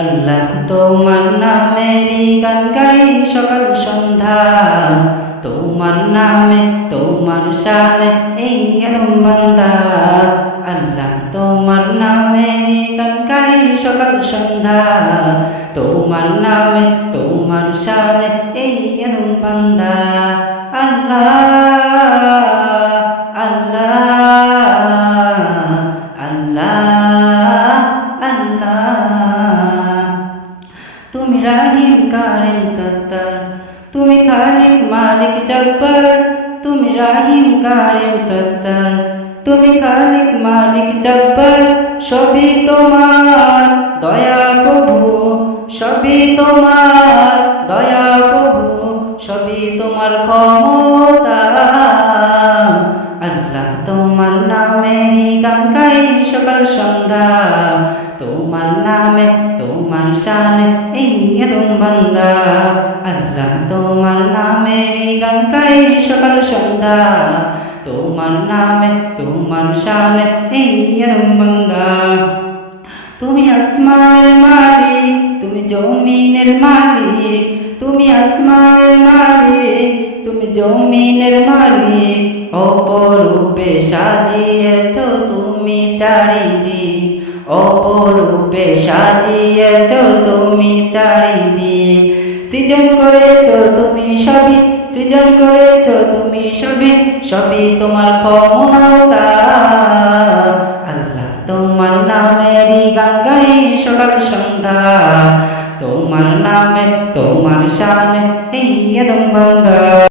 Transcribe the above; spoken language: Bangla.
আল্লাহ তোমার নামেরই গান গাই সকাল সন্ধ্যা, তোমার নামে তোমার শানে এই এলম বান্দা। আল্লাহ তোমার নামেরই গান গাই সকাল সন্ধ্যা, তোমার নামে তোমার শানে এই এলম বান্দা। আল্লাহ আল্লাহ আল্লাহ আল্লাহ। তুমি রাহিম কারিম সত্তার, তুমি খালিক মালিক জব্বার। তুমি রাহিম কারিম সত্তার, তুমি খালিক মালিক জব্বার। সবই তোমার দয়া প্রভু, সবই তোমার দয়া প্রভু, সবই তোমার ক্ষমতা। আল্লাহ তোমার নামেরই গান গাই সকাল সন্ধ্যা, তোমার নামে তোমার শানে এই এলম বান্দা। আল্লাহ তোমার নামেরই গান গাই সকাল সন্ধ্যা, তোমার নামে তোমার শানে এই এলম বান্দা। তুমি আসমানের মালিক, তুমি জমিনের মালিক। তুমি আসমানের মালিক, তুমি জমিনের মালিক। অপরূপে সাজিয়েছ তুমি চারিদিক, অপরূপে সাজিয়েছ তুমি চারিদিক। সৃজন করেছ তুমি সবই, সৃজন করেছ তুমি সবই, সবই তোমার ক্ষমতা। আল্লাহ তোমার নামেরই গান গাই সকাল সন্ধ্যা, তোমার নামে তোমার শানে এই এলম বান্দা।